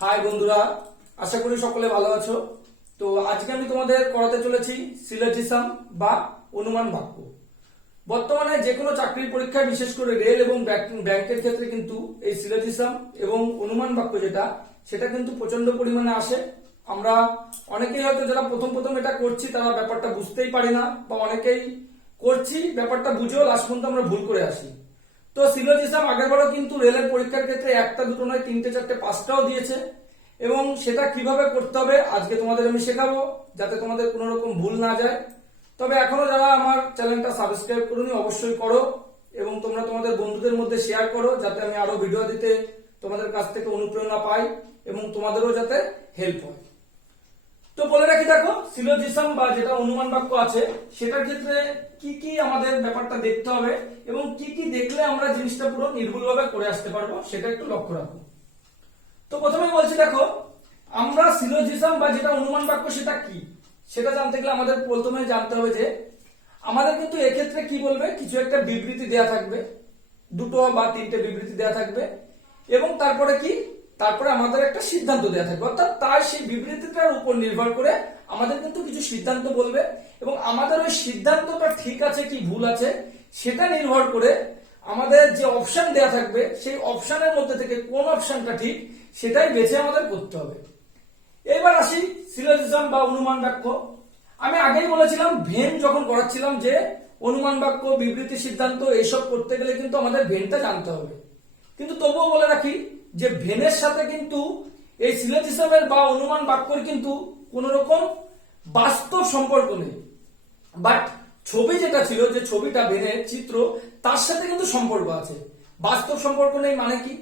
High বন্ধুরা, আশা করি সকলে ভালো আছো। তো আজকে আমি তোমাদের করাতে চলেছি সিলোজিজম বা অনুমান বাক্য। বর্তমানে যে কোনো চাকরির পরীক্ষায়, বিশেষ করে রেল এবং ব্যাংকের ক্ষেত্রে কিন্তু এই সিলোজিজম এবং অনুমান বাক্য সেটা কিন্তু প্রচন্ড পরিমাণে আসে। আমরা অনেকেই হয়তো যারা প্রথম প্রথম এটা করছি তারা ব্যাপারটা বুঝতেই পারি না, বা অনেকেই করছি ব্যাপারটা বুঝেও লাস্ট পর্যন্ত আমরা ভুল করে আসি। তো সিলোজিজম আগেরবারও কিন্তু রেলের পরীক্ষার ক্ষেত্রে একটা দুটো নয়, তিনটে চারটে পাঁচটাও দিয়েছে, এবং সেটা কিভাবে করতে হবে আজকে তোমাদের আমি শেখাবো, যাতে তোমাদের কোনো রকম ভুল না যায়। তবে এখনো যারা আমার চ্যানেলটা সাবস্ক্রাইব করোনি অবশ্যই করো, এবং তোমরা তোমাদের বন্ধুদের মধ্যে শেয়ার করো, যাতে আমি আরো ভিডিও দিতে তোমাদের কাছ থেকে অনুপ্রেরণা পাই এবং তোমাদেরও যাতে হেল্প হয়। তো বলে রাখি, দেখো সিলোজিজম বা যেটা অনুমান বাক্য আছে সেটার ক্ষেত্রে কি কি আমাদের ব্যাপারটা দেখতে হবে, এবং কি কি দেখলে আমরা জিনিসটা পুরো নির্ভুলভাবে করে আসতে পারবো সেটা একটু লক্ষ্য রাখো। তো প্রথমে বলছি, দেখো আমরা সিলোজিজম বা যেটা অনুমান বাক্য সেটা কি, সেটা জানতে গেলে আমাদের প্রথমে জানতে হবে যে আমাদের কিন্তু এক্ষেত্রে কি বলবে, কিছু একটা বিবৃতি দেয়া থাকবে, দুটো বা তিনটে বিবৃতি দেয়া থাকবে, এবং তারপরে আমাদের একটা সিদ্ধান্ত দেয়া থাকবে। অর্থাৎ তার সেই বিবৃতিটার উপর নির্ভর করে আমাদের কিন্তু কিছু সিদ্ধান্ত বলবে, এবং আমাদের ওই সিদ্ধান্তটা ঠিক আছে কি ভুল আছে সেটা নির্ভর করে আমাদের যে অপশন দেয়া থাকবে সেই অপশনের মধ্যে থেকে কোন অপশনটা ঠিক সেটাই বেছে আমাদের করতে হবে। এবার আসি সিলোজিজম বা অনুমান বাক্য। আমি আগেই বলেছিলাম ভেন যখন করাচ্ছিলাম যে অনুমান বাক্য, বিবৃতি, সিদ্ধান্ত এইসব করতে গেলে কিন্তু আমাদের ভেনটা জানতে হবে। কিন্তু তবুও বলে রাখি যে ভেনের সাথে কিন্তু এই সিলোজিজমের বা অনুমান বাক্যর কিন্তু কোন রকম বাস্তব সম্পর্ক নেই। বাট ছবি যেটা ছিল, যে ছবিটা ভেনের চিত্র, তার সাথে কিন্তু সম্পর্ক আছে। বাস্তব সম্পর্ক নেই মানে কি?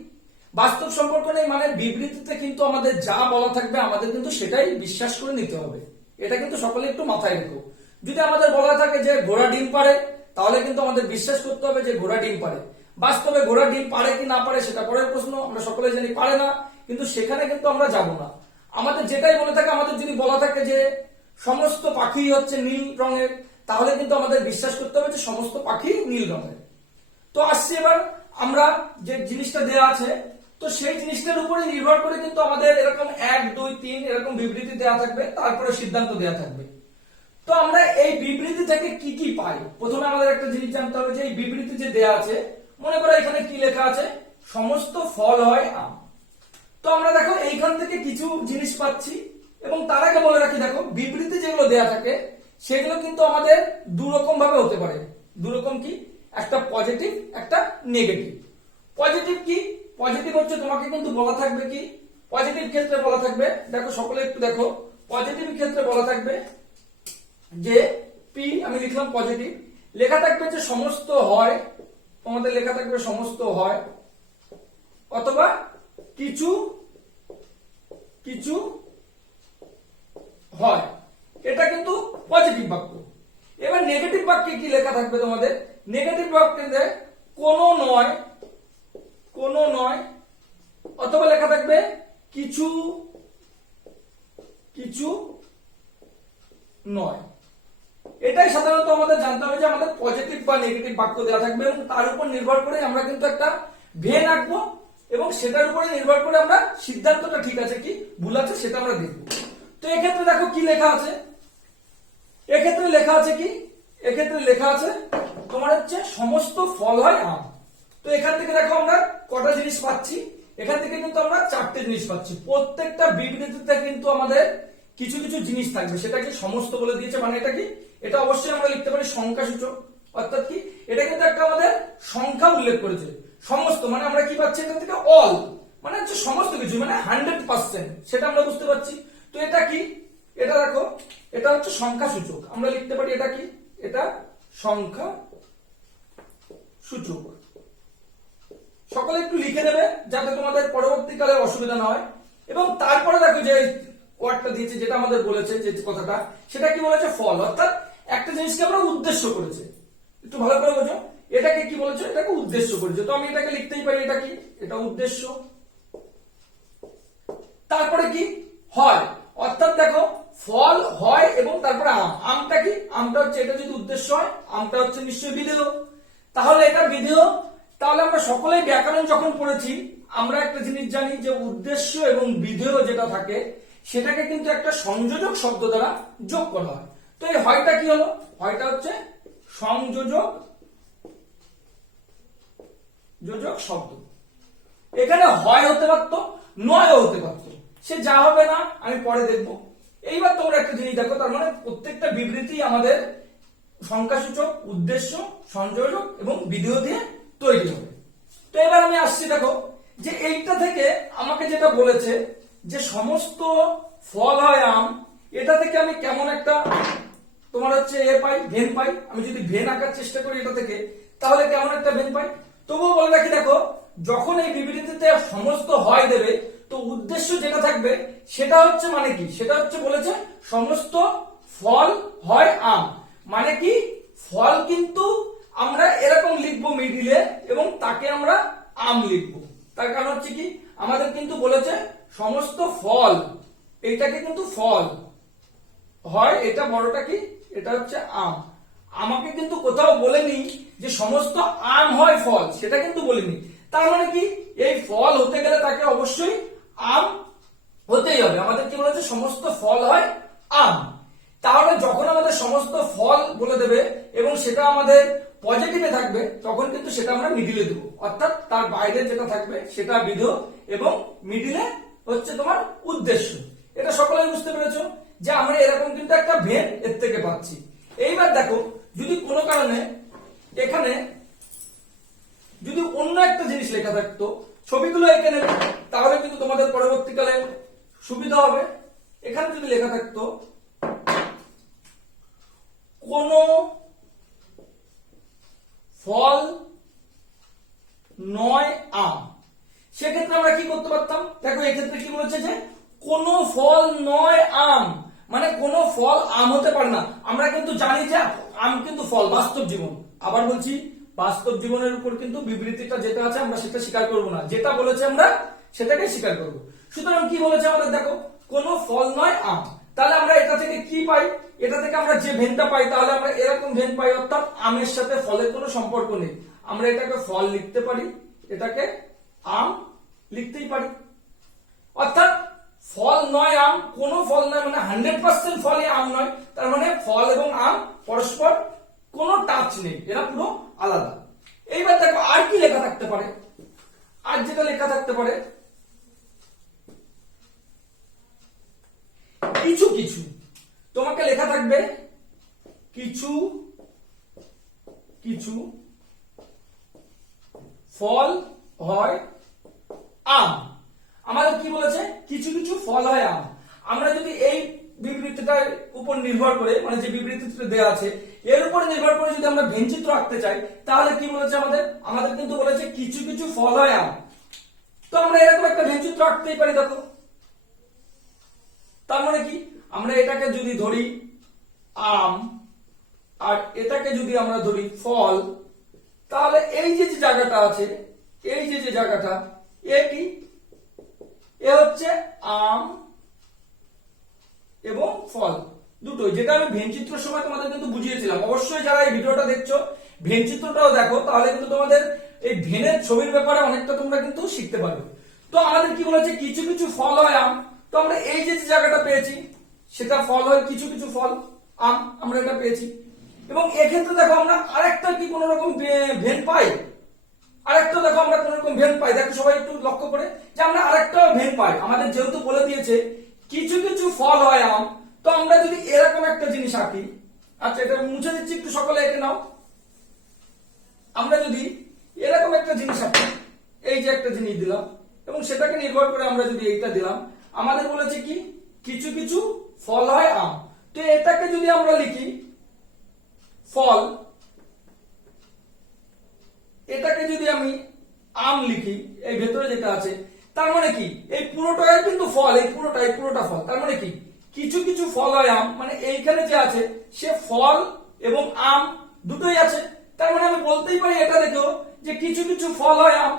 বাস্তব সম্পর্ক নেই মানে বিবৃতিতে কিন্তু আমাদের যা বলা থাকবে আমাদের কিন্তু সেটাই বিশ্বাস করে নিতে হবে। এটা কিন্তু সকলে একটু মাথায় রেখো। যদি আমাদের বলা থাকে যে ঘোড়া ডিম পাড়ে, তাহলে কিন্তু আমাদের বিশ্বাস করতে হবে যে ঘোড়া ডিম পাড়ে। বাস্তবে ঘোড়া ডিম পাড়ে কি না পারে সেটা পরের প্রশ্ন, আমরা সকলে জানি পারে না, কিন্তু সেখানে কিন্তু আমরা যাব না। আমাদের যেটাই বলে থাকে, আমাদের যদি বলা থাকে যে সমস্ত পাখি হচ্ছে নীল রঙের, তাহলে কিন্তু আমাদের বিশ্বাস করতে হবে যে সমস্ত পাখি নীল রঙের। তো আসছে এবার আমরা যে জিনিসটা দেয়া আছে, তো সেই জিনিসটার উপরে নির্ভর করে কিন্তু আমাদের এরকম 1 2 3 এরকম বিবৃতি দেয়া থাকবে, তারপরে সিদ্ধান্ত দেয়া থাকবে। তো আমরা এই বিবৃতি থেকে কি কি পাই, প্রথমে আমাদের একটা জিনিস জানতে হবে যে এই বিবৃতি যে দেয়া আছে, মনে করো এখানে কি লেখা আছে, সমস্ত ফল হয় আম। তো আমরা দেখো এইখান থেকে কিছু জিনিস পাচ্ছি, এবং তার আগে বলে রাখি, দেখো বিবৃতি যেগুলো দেয়া থাকে সেগুলো কিন্তু আমাদের দুরকম ভাবে হতে পারে। দুরকম কি? একটা পজিটিভ, একটা নেগেটিভ। পজিটিভ কি? পজিটিভ হচ্ছে তোমাকে কিন্তু বলা থাকবে কি, পজিটিভ ক্ষেত্রে বলা থাকবে, দেখো সকলে একটু দেখো, পজিটিভ ক্ষেত্রে বলা থাকবে যে পি, আমি লিখলাম পজিটিভ, লেখা থাকবে যে সমস্ত হয়, তোমাদের লেখা থাকবে সমস্ত হয়, অথবা কিছু কিছু হয়। এটা কিন্তু পজিটিভ বাক্য। এবার নেগেটিভ বাক্যে কি লেখা থাকবে তোমাদের? নেগেটিভ বাক্যে কোনো নয়, অথবা লেখা থাকবে কিছু কিছু নয়। এটাই সাধারণত আমাদের জানতে হবে যে আমাদের পজিটিভ বা নেগেটিভ বাক্য দেওয়া থাকবে, এবং তার উপর নির্ভর করে আমরা কিন্তু একটা ভেন আঁকবো, এবং সেটার উপরে নির্ভর করে আমরা সিদ্ধান্তটা ঠিক আছে কি ভুল আছে সেটা আমরা দেখবো। তো এক্ষেত্রে দেখো কি লেখা আছে, এক্ষেত্রে লেখা আছে কি, এক্ষেত্রে লেখা আছে তোমার হচ্ছে সমস্ত ফল হয় আম। তো এখান থেকে দেখো আমরা কটা জিনিস পাচ্ছি, এখান থেকে কিন্তু আমরা চারটে জিনিস পাচ্ছি। প্রত্যেকটা বিবৃতিতে কিন্তু আমাদের কিছু কিছু জিনিস থাকবে, সেটা কি সমস্ত বলে দিয়েছে, মানে এটা কি, এটা অবশ্যই আমরা লিখতে পারি সংখ্যাসূচক। অর্থাৎ কি, এটা কিন্তু একটা আমাদের সংখ্যা উল্লেখ করেছে। সমস্ত মানে আমরা কি পাচ্ছি এখান থেকে, অল মানে হচ্ছে সমস্ত কিছু, মানে 100%, সেটা আমরা বুঝতে পারছি। তো এটা কি, এটা দেখো এটা হচ্ছে সংখ্যা সূচক, আমরা লিখতে পারি এটা কি, এটা সংখ্যা সূচক। সকলে একটু লিখে নেবে যাতে তোমাদের পরবর্তীকালে অসুবিধা না হয়। এবং তারপরে দেখো যে ওয়ার্ডটা দিয়েছে, যেটা আমাদের বলেছে যে কথাটা, সেটা কি বলেছে, ফল। অর্থাৎ একটা জিনিসকে আমরা উদ্দেশ্য করেছে, একটু ভালো করে বোঝো, এটাকে কি বলেছে, এটাকে উদ্দেশ্য করেছে। তো আমি এটাকে লিখতেই পারি, এটা কি, এটা উদ্দেশ্য। তারপরে কি হয়, অর্থাৎ দেখো ফল হয় এবং তারপরে আম। আমটা কি, আমটা হচ্ছে, এটা যদি উদ্দেশ্য হয়, আমটা হচ্ছে নিশ্চয়ই বিধেয়, তাহলে এটা বিধেয়। তাহলে আমরা সকলেই ব্যাকরণ যখন পড়েছি আমরা একটা জিনিস জানি যে উদ্দেশ্য এবং বিধেয় যেটা থাকে সেটাকে কিন্তু একটা সংযোজক শব্দ দ্বারা যোগ করা হয়। তো এই হয়টা কি হলো? হয়টা হচ্ছে সংযোজক শব্দ। এখানে হয় হতে পারতো, নয়ও হতে পারতো, সে যা হবে না আমি পরে দেখব। এইবার তোমরা একটা জিনিস দেখো, তার মানে প্রত্যেকটা বিবৃতি আমাদের সংখ্যাসূচক, উদ্দেশ্য, সংযোজক এবং বিধেয় দিয়ে তৈরি হবে। তো এবার আমি আসছি, দেখো যে এইটা থেকে আমাকে যেটা বলেছে যে সমস্ত ফল হয় আম, এটা থেকে আমি কেমন একটা তোমার হচ্ছে পাই, ভেন পাই। আমি যদি ভেন আঁকার চেষ্টা করি এটা থেকে, তাহলে কেমন একটা ভেন পাই। তবুও বলে রাখি, দেখো যখন এই বিবৃতিতে সমস্ত হয় দেবে, তো উদ্দেশ্য যেটা থাকবে সেটা হচ্ছে মানে কি, সেটা হচ্ছে বলেছে সমস্ত ফল হয় আম। মানে কি, ফল কিন্তু আমরা এরকম লিখবো মিডিলে এবং তাকে আমরা আম লিখবো। তার কারণ হচ্ছে কি, আমাদের কিন্তু বলেছে সমস্ত ফল, এইটাকে কিন্তু ফল হয়, এটা বড়টা কি, এটা হচ্ছে আম। আমাকে কিন্তু কোথাও বলেনি যে সমস্ত আম হয় ফল, সেটা কিন্তু বলিনি। তার মানে কি, এই ফল হতে গেলে তাকে অবশ্যই আম হতেই হবে। আমাদের কি বলেছে, সমস্ত ফল হয় আম। তাহলে যখন আমাদের সমস্ত ফল বলে দেবে এবং সেটা আমাদের পজিটিভে থাকবে, তখন কিন্তু সেটা আমরা মিডিলে দেবো, অর্থাৎ তার বাইরে যেটা থাকবে সেটা বিধেয় এবং মিডিলে হচ্ছে তোমার উদ্দেশ্য। এটা সকলেই বুঝতে পেরেছো যে আমরা এরকম কিন্তু একটা ভেন এর থেকে পাচ্ছি। এইবার দেখো, যদি কোনো কারণে এখানে যদি অন্য একটা জিনিস লেখা থাকতো, ছবিগুলো এঁকে নেবে, তাহলে কিন্তু তোমাদের পরবর্তীকালে সুবিধা হবে। এখানে যদি লেখা থাকতো কোন ফল নয় আম, সেক্ষেত্রে আমরা কি করতে পারতাম। দেখো এক্ষেত্রে কি বলেছে যে কোন ফল নয় আম, মানে কোন ফল আম হতে পারে না। আমরা কিন্তু জানি যে আম কিন্তু ফল, বাস্তব জীবন। আবার বলছি, বাস্তব জীবনের উপর কিন্তু বিবৃতিটা যেটা আছে আমরা সেটা স্বীকার করব না, যেটা বলেছে আমরা সেটাকে স্বীকার করব। সুতরাং কি বলেছে আমাদের, দেখো কোন ফল নয় আম, তাহলে আমরা এটা থেকে কি পাই, এটা থেকে আমরা যে ভেনটা পাই, তাহলে আমরা এরকম ভেন পাই, অর্থাৎ আমের সাথে ফলের কোনো সম্পর্ক নেই। আমরা এটাকে ফল লিখতে পারি, এটাকে আম লিখতেই পারি। অর্থাৎ ফল নয় আম, কোন ফল নয় মানে 100% ফলই আম নয়। তার মানে ফল এবং আম পরস্পর কোনো টাচ নেই, এরা পুরো আলাদা। এইবার দেখো আর কি লেখা থাকতে পারে। আর যেটা লেখা থাকতে পারে, কিছু কিছু তোমাকে লেখা থাকবে, কিছু কিছু ফল হয় আম। আমাদের কি বলেছে, কিছু কিছু ফল হয় আম। আমরা যদি এই বিবৃতিটার উপর নির্ভর করে, মানে যে বিবৃতিটা দেওয়া আছে এর উপর নির্ভর করে যদি আমরা ভেনচিত্র আঁকতে চাই, তাহলে কি বলেছে আমাদের কিন্তু বলেছে কিছু কিছু ফল হয় আম। তো আমরা এরকম একটা ভেনচিত্র আঁকতেই পারি। দেখো তার মানে কি, আমরা এটাকে যদি ধরি আম আর এটাকে যদি আমরা ধরি ফল, তাহলে এই যে জায়গাটা আছে, এই যে জায়গাটা, এ কি, এ হচ্ছে আম এবং ফল দুটোই, যেটা আমি ভেনচিত্রের সময় তোমাদের কিন্তু বুঝিয়েছিলাম। অবশ্যই যারা এই ভিডিওটা দেখছো ভেনচিত্রটাও দেখো, তাহলে কিন্তু তোমাদের এই ভেনের ছবির ব্যাপারে অনেকটা তোমরা কিন্তু শিখতে পারবে। তো আমাদের কি বলেছে, কিছু কিছু ফল হয় আম। তো আমরা এই যে জায়গাটা পেয়েছি সেটা ফল হয়, কিছু কিছু ফল আম আমরা এটা পেয়েছি। এবং এক্ষেত্রে দেখো আমরা আরেকটা কি কোন রকম ভেন পাই, আরেকটা দেখো আমরা কোন রকম ভেন পাই। দেখো সবাই একটু লক্ষ্য করে যে আমরা আরেকটা ভেন পাই। আমাদের যেহেতু বলে দিয়েছে কিছু কিছু ফল হয় আম, তো আমরা যদি এরকম একটা জিনিস আঁকি, আচ্ছা এটা মুছে দিচ্ছি, একটু সকলে এঁকে নাও। আমরা যদি এরকম একটা জিনিস আঁকি, এই যে একটা জিনিস দিলাম এবং সেটাকে নির্ভর করে আমরা যদি এইটা দিলাম, আমাদের বলেছে কি কিছু কিছু ফল হয় আম। তো এটাকে যদি আমরা লিখি ফল, এটাকে যদি আমি আম লিখি, এই ভেতরে যেটা আছে, তার মানে কি এই পুরোটাই কিন্তু ফল, এই পুরোটা ফল। তার মানে কি কিছু কিছু ফল হয় আম, মানে এইখানে যে আছে সে ফল এবং আম দুটোই আছে। তার মানে আমি বলতেই পারি এটা দেখো যে কিছু কিছু ফল হয় আম।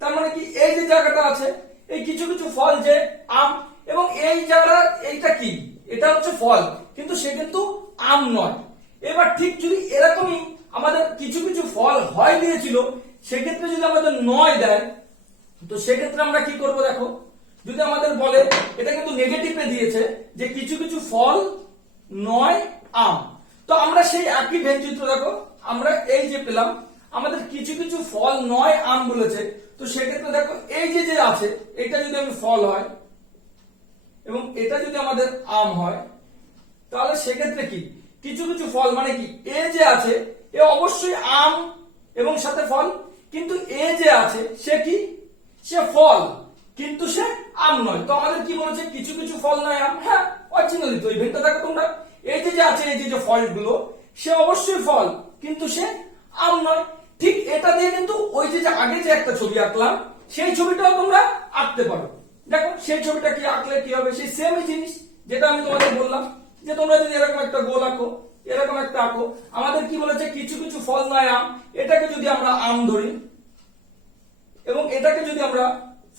তার মানে কি এই যে জায়গাটা আছে, এই কিছু কিছু ফল যে আম, এবং এই জায়গা এইটা কি, এটা হচ্ছে ফল, কিন্তু সে কিন্তু আম নয়। এবার ঠিক যদি এরকমই আমাদের কিছু কিছু ফল হয় দিয়েছিল, সেক্ষেত্রে যদি আমাদের নয় দেয়, তো সেক্ষেত্রে আমরা কি করব দেখো, যদি আমাদের বলে এটা কিন্তু নেগেটিভে দিয়েছে যে কিছু কিছু ফল নয় আম, তো আমরা সেই একই ভেনচিত্র দেখো আমরা এই যে পেলাম আমাদের কিছু কিছু ফল নয় আম বলেছে, তো সেক্ষেত্রে দেখো এই যে যে আছে এটা যদি আমি ফল হয় এবং এটা যদি আমাদের আম হয়, তাহলে সেক্ষেত্রে কি কিছু কিছু ফল মানে কি এ যে আছে এ অবশ্যই আম এবং সাথে ফল, কিন্তু এ যে আছে সে কি সে ফল কিন্তু সে আম নয়। তো আমাদের কি বলেছে কিছু কিছু ফল নয় আম, হ্যাঁ অরিজিনালি তো এই ভেনটা দেখো তোমরা এই যে আছে এই যে ফলগুলো সে অবশ্যই ফল কিন্তু সে আম নয়। ঠিক এটা দিয়ে কিন্তু ওই যে আগে যে একটা ছবি আঁকলাম সেই ছবিটাও তোমরা আঁকতে পারো। দেখো সেই ছবিটা কি আঁকলে কি হবে, সেই সেমই জিনিস যেটা আমি তোমাদের বললাম যে তোমরা যদি এরকম একটা গোল আঁকো এরকম একটা আঁকো, আমাদের কি বলেছে কিছু কিছু ফল নয় আম, এটাকে যদি আমরা আম ধরি এবং এটাকে যদি আমরা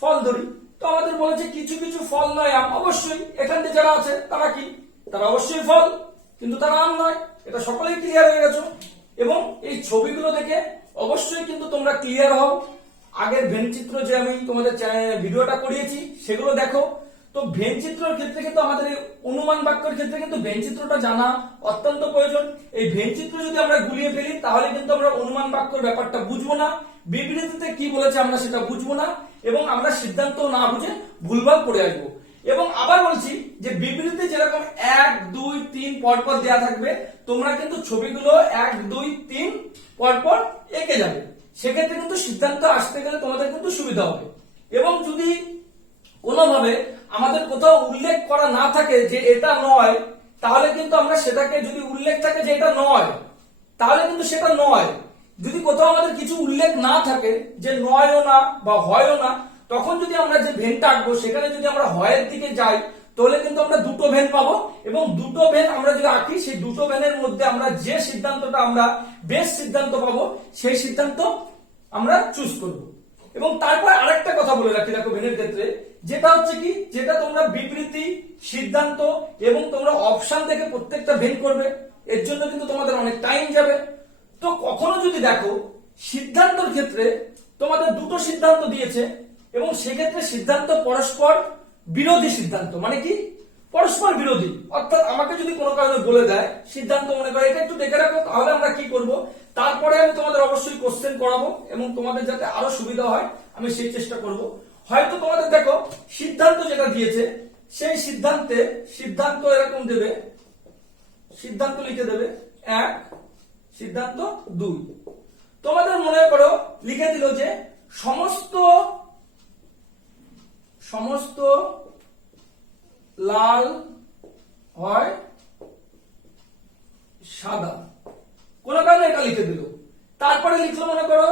ফল ধরি, তো আমাদের বলেছে কিছু কিছু ফল নয় আম, অবশ্যই এখানে যারা আছে তারা কি তারা অবশ্যই ফল কিন্তু তারা আম নয়, এটা সকলেই ক্লিয়ার হয়ে গেছে। এবং এই ছবিগুলো দেখে অবশ্যই কিন্তু তোমরা ক্লিয়ার হও। আগের ভেনচিত্র যে আমি তোমাদের ভিডিওটা করিয়েছি সেগুলো দেখো। তো ভেনচিত্রের ক্ষেত্রে কিন্তু আমাদের অনুমান বাক্যের ক্ষেত্রে কিন্তু ভেনচিত্রটা জানা অত্যন্ত প্রয়োজন। এই ভেনচিত্র যদি আমরা গুলিয়ে ফেলি তাহলে কিন্তু আমরা অনুমান বাক্যের ব্যাপারটা বুঝবো না, বিবৃতিতে কি বলেছে আমরা সেটা বুঝবো না এবং আমরা সিদ্ধান্ত না বুঝে ভুলভাল করে আসবো। এবং আবার বলছি যে বিবৃতি যেরকম 1 2 3 পরপর দেওয়া থাকবে, তোমরা কিন্তু ছবিগুলো 1 2 3 পরপর এঁকে যাবে, সেক্ষেত্রে কিন্তু সিদ্ধান্ত আসতে গেলে তোমাদের কিন্তু সুবিধা হবে। এবং যদি কোনোভাবে আমাদের কোথাও উল্লেখ করা না থাকে যে এটা নয়, তাহলে কিন্তু আমরা সেটাকে যদি উল্লেখ থাকে যে এটা নয় তাহলে কিন্তু সেটা নয়। যদি কোথাও আমাদের কিছু উল্লেখ না থাকে যে নয়ও না বা হয়ও না, তখন যদি আমরা যে ভেনটা আঁকবো সেখানে যদি আমরা হয়ের দিকে যাই তাহলে কিন্তু আমরা দুটো ভেন পাবো এবং দুটো ভেন আমরা যদি আঁকি সেই দুটো ভেনের মধ্যে আমরা যে সিদ্ধান্তটা আমরা বেস্ট সিদ্ধান্ত পাবো সেই সিদ্ধান্ত আমরা চুজ করব। এবং তারপর আরেকটা কথা বলে রাখি দেখো ভেনের ক্ষেত্রে, যেটা হচ্ছে কি যেটা তোমরা বিবৃতি সিদ্ধান্ত এবং তোমরা অপশন থেকে প্রত্যেকটা ভেন করবে, এর জন্য কিন্তু তোমাদের অনেক টাইম যাবে। তো কখনো যদি দেখো সিদ্ধান্তের ক্ষেত্রে তোমাদের দুটো সিদ্ধান্ত দিয়েছে এবং সেক্ষেত্রে সিদ্ধান্ত পরস্পর বিরোধী সিদ্ধান্ত, মানে কি পরস্পর বিরোধী, অর্থাৎ আমাকে যদি কোনো কারণে বলে দেয় সিদ্ধান্ত মনে করে এটা একটু দেখে রাখো, তাহলে আমরা কি করব তারপরে আমি তোমাদের অবশ্যই কোশ্চেন করাবো এবং তোমাদের যাতে আরো সুবিধা হয় আমি সেই চেষ্টা করব। হয়তো তোমাদের দেখো সিদ্ধান্ত যেটা দিয়েছে সেই সিদ্ধান্তে সিদ্ধান্ত এরকম দেবে, সিদ্ধান্ত লিখে দেবে 1 সিদ্ধান্ত 2, তোমাদের মনে করো লিখে দিল যে সমস্ত লাল হয় সাদা, কোন কারণে এটা লিখে দিল। তারপরে লিখলো মনে করো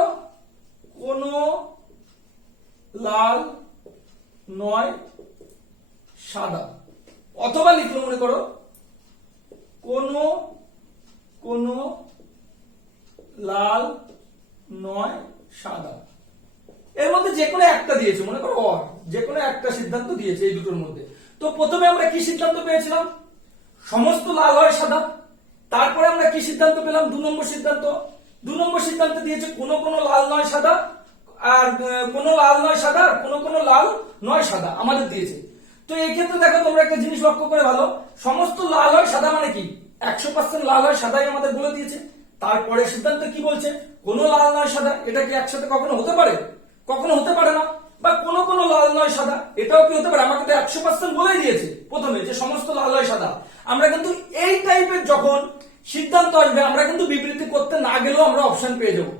কোন লাল নয় সাদা, অথবা লিখলো মনে করো কোন লাল নয় সাদা, এর মধ্যে যে কোনো একটা দিয়েছে মনে করো অর, যে কোনো একটা সিদ্ধান্ত দিয়েছে এই দুটোর মধ্যে। তো প্রথমে আমরা কি সিদ্ধান্ত পেয়েছিলাম সমস্ত লাল হয় সাদা, তারপরে আমরা কি সিদ্ধান্ত পেলাম 2 নম্বর সিদ্ধান্ত, 2 নম্বর সিদ্ধান্ত দিয়েছে কোন কোন লাল নয় সাদা আর কোন লাল নয় সাদা আর কোন লাল নয় সাদা আমাদের দিয়েছে। তো এই ক্ষেত্রে দেখো তোমরা একটা জিনিস লক্ষ্য করে ভালো, সমস্ত লাল হয় সাদা মানে কি 100% লাল হয় সাদাই আমাদের বলে দিয়েছে। তারপরে সিদ্ধান্ত কি বলছে কোন লাল নয় সাদা, এটা কি একসাথে কখনো হতে পারে, কখনো হতে পারে না। বা কোন লাল নয় সাদা এটাও কি হতে পারে, আমাকে তো 100% বলেই দিয়েছে প্রথমে যে সমস্ত লাল নয় সাদা। আমরা কিন্তু এই টাইপের যখন সিদ্ধান্ত আসবে আমরা কিন্তু বিবৃতি করতে না গেলেও আমরা অপশন পেয়ে যাবো।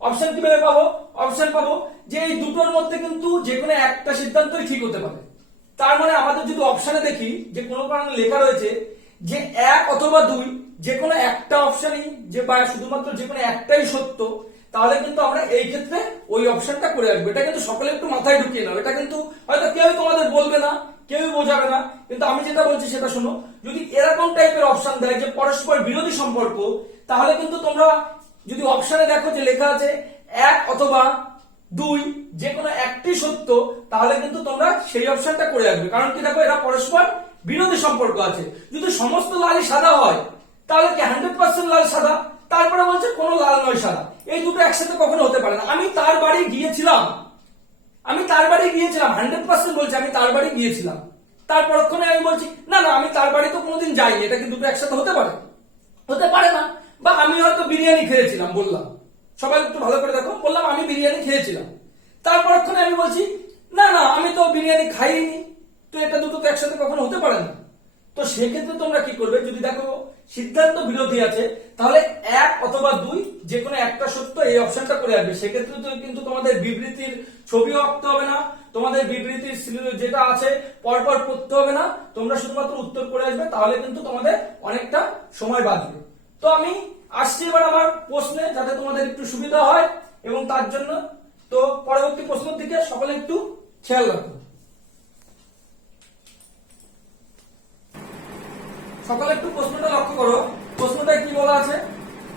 অপশন কিভাবে পাবো, অপশন পাবো যে এই দুটোর মধ্যে কিন্তু যে কোনো একটা সিদ্ধান্তই ঠিক হতে পারে। তার মানে আমাদের যদি অপশনে দেখি যে কোনো কারণে লেখা রয়েছে যে 1 অথবা 2 যে কোনো একটা অপশনই যে বা শুধুমাত্র যে কোনো একটাই সত্য, তাহলে কিন্তু আমরা এই ক্ষেত্রে ওই অপশনটা করে রাখবো। এটা কিন্তু সকলে একটু মাথায় ঢুকিয়ে নাও, এটা কিন্তু হয়তো কেউ তোমাদের বলবে না, কেউই বোঝাবে না, কিন্তু আমি যেটা বলছি সেটা শোনো। যদি এরকম টাইপের অপশন দেয় যে পরস্পর বিরোধী সম্পর্ক, তাহলে কিন্তু তোমরা যদি অপশনে দেখো যে লেখা আছে 1 অথবা 2 যে কোনো একটি সত্য, তাহলে কিন্তু তোমরা সেই অপশনটা করে রাখবে। কারণ কি দেখো এরা পরস্পর বিরোধী সম্পর্ক আছে। যদি সমস্ত লালই সাদা হয় তাহলে কি 100% লাল সাদা, তারপরে বলছে কোনো লাল নয় সাদা, এই দুটো একসাথে কখনো হতে পারে না। আমি তার বাড়ি গিয়েছিলাম আমি তার বাড়ি গিয়েছিলাম, 100% বলছি আমি তার বাড়ি গিয়েছিলাম। তার পরক্ষণে আমি বলছি না না আমি তার বাড়ি তো কোনোদিন যাইনি। এটা কি দুটো একসাথে হতে পারে? হতে পারে না। বা আমি হয়তো বিরিয়ানি খেয়েছিলাম বললাম, সবাই একটু ভালো করে দেখো, বললাম আমি বিরিয়ানি খেয়েছিলাম। তার পরক্ষণে আমি বলছি না না আমি তো বিরিয়ানি খাইনি। তো এটা দুটো তো একসাথে কখনো হতে পারে না। তো সেক্ষেত্রে তোমরা কি করবে, যদি দেখো সিদ্ধান্ত বিরোধী আছে তাহলে এক অথবা দুই যে কোনো একটা সত্য এই অপশনটা করে আসবে। সেক্ষেত্রে তো কিন্তু তোমাদের বিবৃতির ছবিও আঁকতে হবে না, তোমাদের বিবৃতির যেটা আছে পরপর পড়তে হবে না, তোমরা শুধুমাত্র উত্তর করে আসবে, তাহলে কিন্তু তোমাদের অনেকটা সময় বাঁচবে। তো আমি আসছি এবার আমার প্রশ্নে, যাতে তোমাদের একটু সুবিধা হয় এবং তার জন্য তো পরবর্তী প্রশ্নের দিকে সকলে একটু খেয়াল রাখো। সকালে একটু প্রশ্নটা লক্ষ্য করো, প্রশ্নটা কি বলা আছে।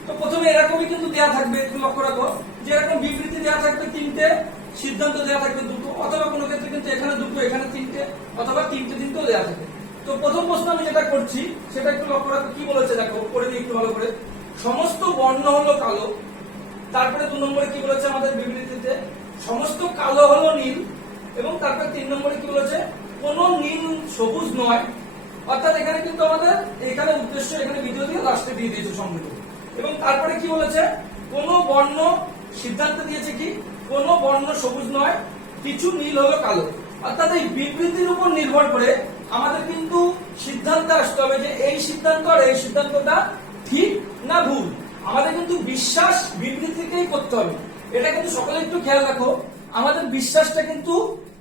তো প্রথমে এরকমই কিন্তু দেয়া থাকবে, একটু লক্ষ্য রাখো যে এরকম বিবৃতি দেয়া থাকবে তিনটে, সিদ্ধান্ত দেয়া থাকবে দুটো, অথবা কোনো ক্ষেত্রে কিন্তু এখানে দুটো এখানে তিনটে, অথবা তিনটেও দেয়া থাকে। তো প্রথম প্রশ্ন আমি যেটা করছি সেটা একটু লক্ষ্য রাখো, কি বলেছে দেখো, পড়ে দিই একটু ভালো করে। সমস্ত বর্ণ হলো কালো। তারপরে 2 নম্বরে কি বলেছে আমাদের বিবৃতিতে, সমস্ত কালো হলো নীল। এবং তারপরে 3 নম্বরে কি বলেছে, কোন নীল সবুজ নয়। অর্থাৎ এখানে কিন্তু আমাদের এখানে উদ্দেশ্য এখানে ভিডিও দিয়ে লাস্টে দিয়ে দিয়েছে সম্মিলিত। এবং তারপরে কি বলেছে, কোন বর্ণ, সিদ্ধান্ত দিয়েছে কি কোন বর্ণ সবুজ নয়, কিছু নীল হলো কালো। অর্থাৎ এই বিবৃতির উপর নির্ভর করে আমাদের কিন্তু সিদ্ধান্তে আসতে হবে যে এই সিদ্ধান্ত আর এই সিদ্ধান্তটা ঠিক না ভুল। আমাদের কিন্তু বিশ্বাস বিবৃতিকেই করতে হবে। এটা কিন্তু সকলে একটু খেয়াল রাখো, আমাদের বিশ্বাসটা কিন্তু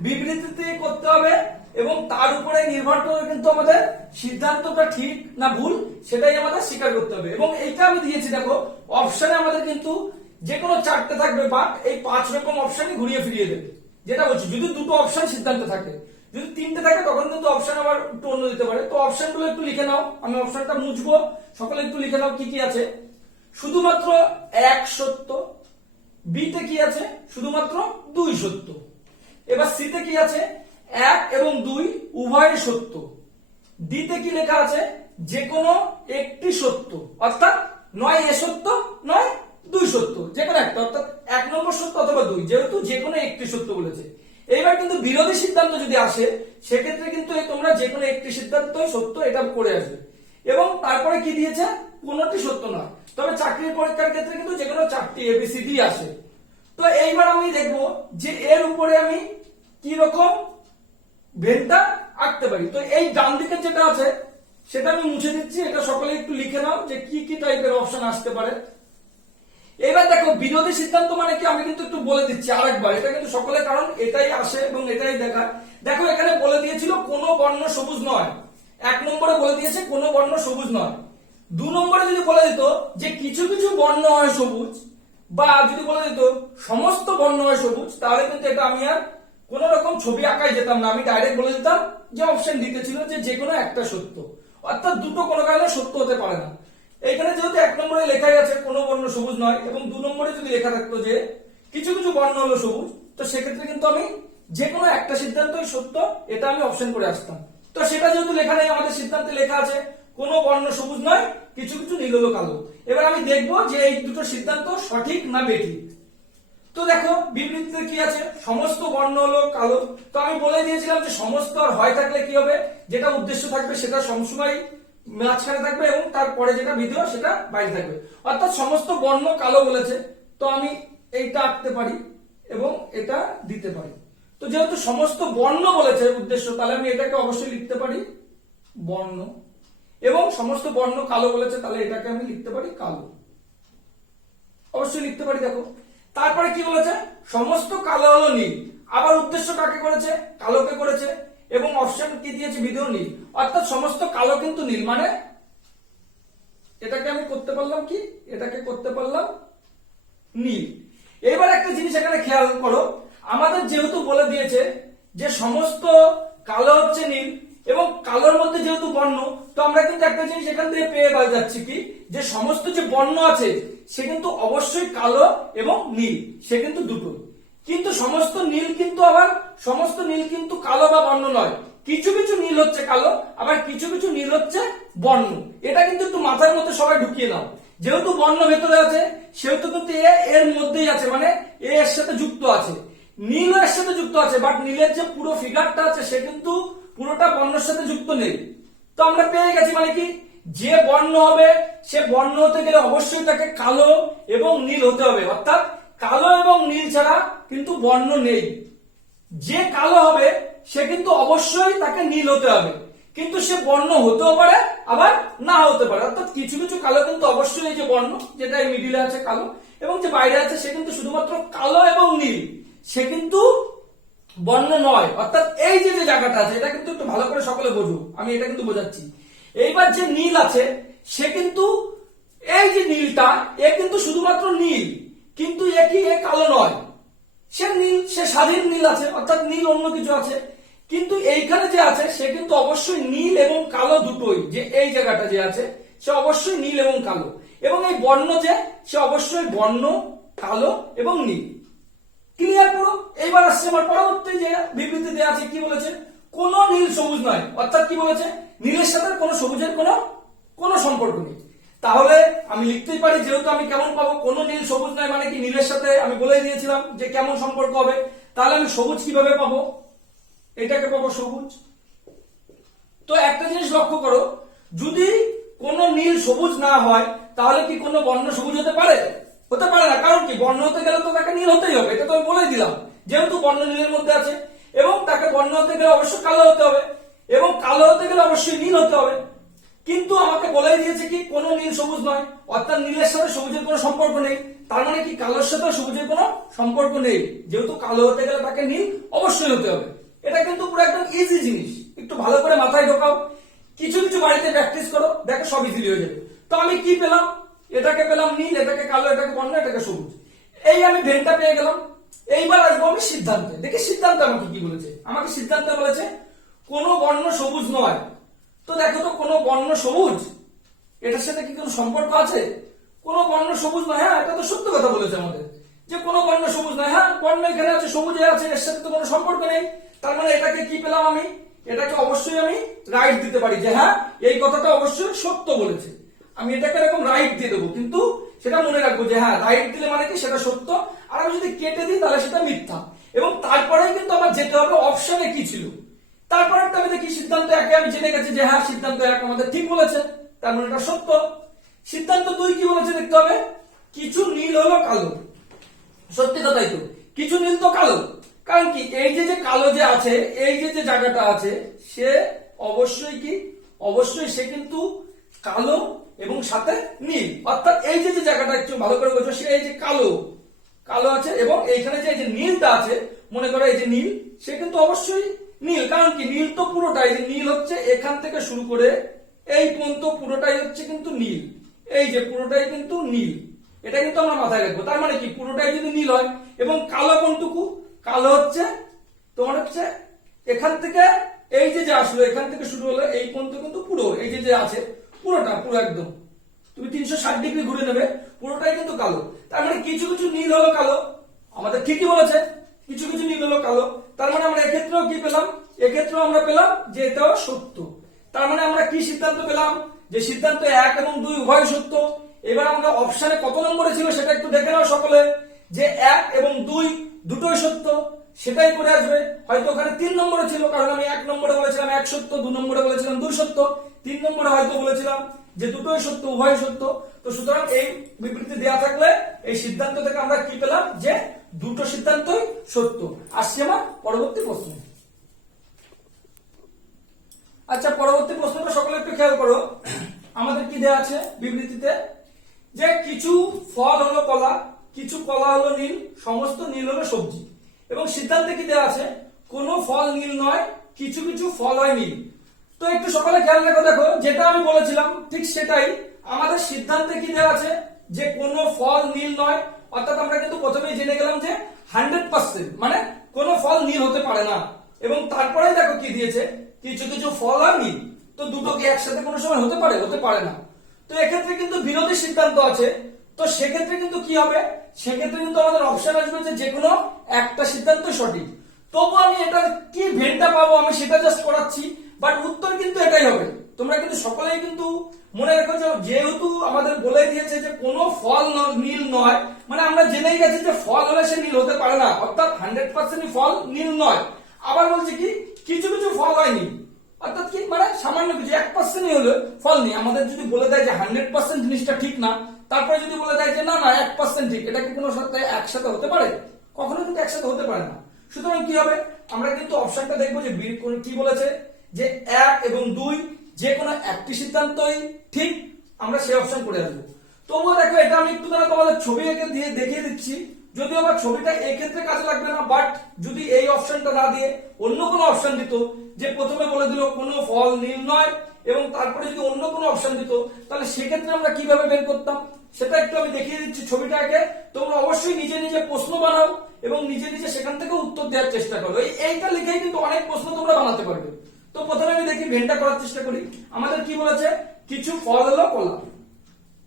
বিবৃতিতে করতে হবে এবং তার উপরে নির্ভর করে কিন্তু আমাদের সিদ্ধান্তটা ঠিক না ভুল সেটাই আমাদের স্বীকার করতে হবে। এবং এইটা আমি দিয়েছি দেখো, অপশনে আমাদের কিন্তু যে কোনো 4টে থাকবে বা এই 5 রকম অপশনই ঘুরিয়ে ফিরিয়ে দেবে। যেটা বলছি যদি দুটো অপশন সিদ্ধান্ত থাকে, যদি 3টে থাকে তখন কিন্তু অপশন আবার একটু অন্য দিতে পারে। তো অপশনগুলো একটু লিখে নাও, আমি অপশনটা মুছবো, সকলে একটু লিখে নাও কি কি আছে। শুধুমাত্র 1 সত্য। বিতে কি আছে, শুধুমাত্র 2 সত্য। এবার সিতে কি আছে, 1 এবং 2 উভয় সত্য। ডিতে কি লেখা আছে, যে কোনো একটি সত্য। অর্থাৎ নয় এ সত্য নয় 2 সত্য, যে কোনো একটা, অর্থাৎ 1 নম্বর সত্য অথবা 2, যেহেতু যে কোনো একটি সত্য বলেছে। এইবার কিন্তু বিরোধী সিদ্ধান্ত যদি আসে সেক্ষেত্রে কিন্তু তোমরা যে কোনো একটি সিদ্ধান্ত সত্য এটা করে আসবে। এবং তারপরে কি দিয়েছে, কোনোটি সত্য নয়। তবে চাকরির পরীক্ষার ক্ষেত্রে কিন্তু যে কোনো 4টি এবিসিডি আসে। তো এইবার আমি দেখবো যে এর উপরে আমি কি রকম ভেনটা আঁকতে পারি। তো এই ডান দিকে যেটা আছে সেটা আমি মুছে দিচ্ছি, এটা সকলে একটু লিখে নাও যে কি কি টাইপের অপশন আসতে পারে। এবার দেখো বিরোধী সিদ্ধান্ত মানে কি, আমি কিন্তু একটু বলে দিচ্ছি আরেকবার, এটা কিন্তু সকলে, কারণ এটাই আসে এবং এটাই দেখা। দেখো এখানে বলে দিয়েছিল কোনো বর্ণ সবুজ নয়, 1 নম্বরে বলে দিয়েছে কোনো বর্ণ সবুজ নয়। 2 নম্বরে যদি বলে দিত যে কিছু কিছু বর্ণ হয় সবুজ, বা যদি বলে দিত সমস্ত বর্ণ হয় সবুজ, তাহলে কিন্তু এটা আমি আর কোন রকম ছবি আঁকায় যেতাম না, আমি ডাইরেক্ট বলে দিতাম যে অপশন দিতে ছিল যে কোনো একটা সত্য। অর্থাৎ দুটো কোনো কারণে সত্য হতে পারে না। এখানে যেহেতু 1 নম্বরে লেখাই আছে কোনো বর্ণ সবুজ নয়, এবং 2 নম্বরে যদি লেখা থাকতো যে কিছু কিছু বর্ণ হলো সবুজ, তো সেক্ষেত্রে কিন্তু আমি যে কোনো একটা সিদ্ধান্তই সত্য এটা আমি অপশন করে আসতাম। তো সেটা যেহেতু লেখা নেই, আমাদের সিদ্ধান্তে লেখা আছে কোনো বর্ণ সবুজ নয়, কিছু কিছু নীল হলো কালো। এবার আমি দেখবো যে এই দুটো সিদ্ধান্ত সঠিক না বেঠিক। তো দেখো বিবৃতিতে কি আছে, সমস্ত বর্ণ হলো কালো। তো আমি বলে দিয়েছিলাম যে সমস্ত আর হয় থাকলে কি হবে, যেটা উদ্দেশ্য থাকবে সেটা সবসময় মাঝখানে থাকবে এবং তারপরে যেটা ভিডিও সেটা বাইরে থাকবে। অর্থাৎ সমস্ত বর্ণ কালো বলেছে, তো আমি এইটা আঁকতে পারি এবং এটা দিতে পারি। তো যেহেতু সমস্ত বর্ণ বলেছে উদ্দেশ্য, তাহলে আমি এটাকে অবশ্যই লিখতে পারি বর্ণ, এবং সমস্ত বর্ণ কালো বলেছে তাহলে এটাকে আমি লিখতে পারি কালো, অবশ্যই লিখতে পারি। দেখো তারপরে কি বলেছে, সমস্ত কালো হলো নীল। আবার উদ্দেশ্য কাকে করেছে, কালোকে করেছে, এবং অপশন কি দিয়েছে, ভিডিও নীল। অর্থাৎ সমস্ত কালো কিন্তু নীল, মানে এটাকে আমি করতে পারলাম কি, এটাকে করতে পারলাম নীল। এবার একটা জিনিস এখানে খেয়াল করো, আমাদের যেহেতু বলে দিয়েছে যে সমস্ত কালো হচ্ছে নীল, এবং কালোর মধ্যে যেহেতু বর্ণ, তো আমরা কিন্তু একটা জিনিস এখান থেকে পেয়ে যাচ্ছি কি, যে সমস্ত যে বর্ণ আছে সে কিন্তু অবশ্যই কালো এবং নীল, সে কিন্তু দুটো। কিন্তু সমস্ত নীল কিন্তু আবার সমস্ত নীল কিন্তু কালো বা বর্ণ নয়, কিছু কিছু নীল হচ্ছে কালো, আবার কিছু কিছু নীল হচ্ছে বর্ণ। এটা কিন্তু একটু মাথার মধ্যে সবাই ঢুকিয়ে নাও। যেহেতু বর্ণ ভেতরে আছে সেহেতু কিন্তু এ এর মধ্যেই আছে, মানে এ এর সাথে যুক্ত আছে। নীল এর সাথে যুক্ত আছে, বাট নীলের যে পুরো ফিগারটা আছে সে কিন্তু পুরোটা বর্ণের সাথে যুক্ত নেই। তো আমরা পেয়ে গেছি মানে কি, যে বর্ণ হবে সে বর্ণ হতে গেলে অবশ্যই তাকে কালো এবং নীল হতে হবে, অর্থাৎ কালো এবং নীল ছাড়া কিন্তু বর্ণ নেই। যে কালো হবে সে কিন্তু অবশ্যই তাকে নীল হতে হবে, কিন্তু সে বর্ণ হতেও পারে আবার না হতে পারে, অর্থাৎ কিছু কিছু কালো কিন্তু অবশ্যই এই যে বর্ণ যেটা এই মিডিলে আছে কালো, এবং যে বাইরে আছে সে কিন্তু শুধুমাত্র কালো এবং নীল, সে কিন্তু বর্ণ নয়। অর্থাৎ এই যে যে জায়গাটা আছে এটা কিন্তু একটু ভালো করে সকলে বোঝো, আমি এটা কিন্তু বোঝাচ্ছি। এইবার যে নীল আছে সে কিন্তু, এই যে নীলটা এ কিন্তু শুধুমাত্র নীল, কিন্তু এ কি এ কালো নয়, সে নীল, সে স্বাধীন নীল আছে, অর্থাৎ নীল অন্য কিছু আছে। কিন্তু এইখানে যে আছে সে কিন্তু অবশ্যই নীল এবং কালো দুটোই, যে এই জায়গাটা যে আছে সে অবশ্যই নীল এবং কালো, এবং এই বর্ণ যে সে অবশ্যই বর্ণ কালো এবং নীল। ক্লিয়ার পুরো? এইবার আসছে আমার পরবর্তী যে বিবৃতি দেওয়া আছে, কি বলেছে, কোন নীল সবুজ নয়, অর্থাৎ কি বলেছে, নীলের সাথে কোনো সবুজের কোনো সম্পর্ক নেই। তাহলে আমি লিখতেই পারি, যেহেতু আমি কেমন পাবো, কোন নীল সবুজ নয় মানে কি নীলের সাথে আমি বলেই দিয়েছিলাম যে কেমন সম্পর্ক হবে, তাহলে আমি সবুজ কিভাবে পাবো, এটাকে পাবো সবুজ। তো একটা জিনিস লক্ষ্য করো, যদি কোন নীল সবুজ না হয় তাহলে কি কোনো বর্ণ সবুজ হতে পারে? হতে পারে না, কারণ কি বর্ণ হতে গেলে তো তাকে নীল হতেই হবে, এটা তো আমি বলেই দিলাম, যেহেতু বর্ণ নীলের মধ্যে আছে, এবং তাকে বর্ণ হতে গেলে অবশ্যই কালো হতে হবে, এবং কালো হতে গেলে অবশ্যই নীল হতে হবে। কিন্তু আমাকে বলেই দিয়েছে কি কোন নীল সবুজ নয়, অর্থাৎ নীলের সাথে সবুজের কোনো সম্পর্ক নেই, তার মানে কি কালোর সাথে সবুজের কোনো সম্পর্ক নেই, যেহেতু কালো হতে গেলে তাকে নীল অবশ্যই হতে হবে। এটা কিন্তু পুরো একদম ইজি জিনিস, একটু ভালো করে মাথায় ঢোকাও, কিছু কিছু বাড়িতে প্র্যাকটিস করো, দেখো সব ইজিলি হয়ে যাবে। তো আমি কি পেলাম, এটাকে পেলাম নীল, এটাকে কালো, এটাকে বর্ণ, এটাকে সবুজ, এই আমি ভেনটা পেয়ে গেলাম। এইবার আসবো আমি সিদ্ধান্তে, দেখি সিদ্ধান্ত আমাকে কি বলেছে। আমাকে সিদ্ধান্ত বলেছে কোন বর্ণ সবুজ নয়। তো দেখো তো, কোন বর্ণ সবুজ, এটার সাথে কি কোনো সম্পর্ক আছে? কোন বর্ণ সবুজ নয়, হ্যাঁ এটা তো সত্য কথা বলেছে আমাদের, যে কোন বর্ণ সবুজ নয়। হ্যাঁ বর্ণ এখানে আছে, সবুজে আছে, এর সাথে তো কোনো সম্পর্ক নেই। তার মানে এটাকে কি পেলাম আমি, এটাকে অবশ্যই আমি রাইট দিতে পারি, যে হ্যাঁ এই কথাটা অবশ্যই সত্য বলেছে। আমি এটাকে এরকম রাইট দিয়ে দেবো, কিন্তু সেটা মনে রাখবো যে হ্যাঁ রাইট দিলে মানে কি সেটা সত্য, আর আমি যদি কেটে দিই তাহলে সেটা মিথ্যা। এবং তারপরে কিন্তু আমার যেতে হবে অপশনে কি ছিল। তারপরে আমি দেখি সিদ্ধান্ত একে আমি জেনে গেছি যে হ্যাঁ সিদ্ধান্ত এক আমাদের ঠিক বলেছে, তার মানে এটা সত্য। সিদ্ধান্ত দুই কি বলেছে দেখতে হবে, কিছু নীল হলো কালো, সত্যি কথাই তো, কিছু নীল তো কালো, কারণ কি এই যে যে কালো যে আছে, এই যে যে জায়গাটা আছে সে অবশ্যই কি, অবশ্যই সে কিন্তু কালো এবং সাথে নীল, অর্থাৎ এই যে যে জায়গাটা একটু ভালো করে বোঝো, সে এই যে কালো কালো আছে, এবং এইখানে যে এই যে নীলটা আছে, মনে করো এই যে নীল, সে কিন্তু অবশ্যই নীল, কারণ কি নীল তো পুরোটাই, যে নীল হচ্ছে এখান থেকে শুরু করে এই পর্যন্ত পুরোটাই হচ্ছে কিন্তু নীল, এই যে পুরোটাই কিন্তু নীল, এটা কিন্তু আমরা মাথায় রাখবো। তার মানে কি পুরোটাই যদি নীল হয়, এবং কালো কোনটুকু, কালো হচ্ছে তোমার হচ্ছে এখান থেকে এই যে যে আসলো, এখান থেকে শুরু হলো এই পর্যন্ত কিন্তু পুরো এই যে যে আছে পুরোটা, পুরো একদম তুমি 360 ডিগ্রি ঘুরে নেবে, পুরোটাই কিন্তু কালো। তার মানে কিছু কিছু নীল হলো কালো, আমাদের ঠিকই বলেছে, কিছু কিছু নীল হলো কালো। তার মানে আমরা এক্ষেত্রেও কি পেলাম, এক্ষেত্রেও আমরা পেলাম যে এটাও সত্য। তার মানে আমরা কি সিদ্ধান্ত পেলাম, যে সিদ্ধান্ত 1 এবং 2 উভয় সত্য। এবার আমরা অপশনে কত নম্বরে ছিল সেটা একটু দেখে নাও সকলে, যে 1 এবং 2 দুটোই সত্য, সেটাই করে আসবে। হয়তো ওখানে 3 নম্বরে ছিল, কারণ আমি 1 নম্বরে বলেছিলাম 1 সত্য, 2 নম্বরে বলেছিলাম 2 সত্য, 3 নম্বরে হয়তো বলেছিলাম যে দুটোই সত্য, উভয় সত্য। তো সুতরাং এই বিবৃতি দেওয়া থাকলে এই সিদ্ধান্ত থেকে আমরা কি পেলাম, যে দুটো সিদ্ধান্তই সত্য। আসছে আমার পরবর্তী প্রশ্ন। আচ্ছা, পরবর্তী প্রশ্নটা সকলে একটু খেয়াল করো, আমাদের কি দেওয়া আছে বিবৃতিতে, যে কিছু ফল হলো কলা, কিছু কলা হলো নীল, সমস্ত নীল হলো সবজি। এবং সিদ্ধান্তে কি দেওয়া আছে, কোন ফল নীল নয়, কিছু কিছু ফল হয় নীল। তো একটু সকালে খেয়াল রেখো, দেখো যেটা আমি বলেছিলাম ঠিক সেটাই আমাদের সিদ্ধান্তে কি দেওয়া আছে, যে কোন ফল নীল নয়, অর্থাৎ আমরা কিন্তু প্রথমেই জেনে গেলাম যে 100% মানে কোন ফল নীল হতে পারে না। এবং তারপরে দেখো কি দিয়েছে, কিছু কিছু ফল আর নীল। তো দুটো কি একসাথে কোনো সময় হতে পারে? হতে পারে না। তো এক্ষেত্রে কিন্তু বিরোধী সিদ্ধান্ত আছে, তো সেক্ষেত্রে কিন্তু কি হবে, সেক্ষেত্রে কিন্তু আমাদের অপশন আসবে যে কোনো একটা সিদ্ধান্ত সঠিক। তবু আমি এটা কি ভেনটা পাবো আমি সেটা জাস্ট করাচ্ছি, বাট উত্তর কিন্তু এটাই হবে। তোমরা কিন্তু সকলেই কিন্তু মনে রেখো, যেহেতু আমাদের বলে দিয়েছে গেছে যে কোনো ফল নীল নয়, মানে আমরা জেনেই গেছি যে ফল হলে সে নীল হতে পারে না, অর্থাৎ 100% ফল নীল নয়। আবার বলছে কি কিছু কিছু ফল হয় নীল, অর্থাৎ কি মানে সামান্য কিছু 1% হলে ফল নেই। আমাদের যদি বলে দেয় যে 100% জিনিসটা ঠিক না, তারপরে যদি বলে দেয় যে না না 1% ঠিক, এটা কি কোনো সাথে একসাথে হতে পারে? কখনো কিন্তু একসাথে হতে পারে না। সুতরাং কি হবে, আমরা কিন্তু অপশনটা দেখবো যে কি বলেছে যে 1 এবং 2 যে কোনো একটি সিদ্ধান্তই ঠিক, আমরা সেই অপশন করে আসবো। তবুও দেখো এটা আমি একটু তোমাদের ছবি এঁকে দিয়ে দেখিয়ে দিচ্ছি, যদিও আবার ছবিটা এই ক্ষেত্রে কাজে লাগবে না, বাট যদি এই অপশনটা না দিয়ে অন্য কোনো অপশন দিত, যে প্রথমে বলে দিল কোনো ফল নীল নয় এবং তারপরে যদি অন্য কোনো অপশন দিত, তাহলে সেক্ষেত্রে আমরা কিভাবে বের করতাম সেটা একটু আমি দেখিয়ে দিচ্ছি ছবিটাকে। তোমরা অবশ্যই নিজে নিজে প্রশ্ন বানাও এবং নিজে নিজে সেখান থেকে উত্তর দেওয়ার চেষ্টা করো। এইটা লিখেই কিন্তু অনেক প্রশ্ন তোমরা বানাতে পারবে। তো প্রথমে আমি দেখি ভেনটা করার চেষ্টা করি। আমাদের কি বলেছে, কিছু ফল হলো কলা।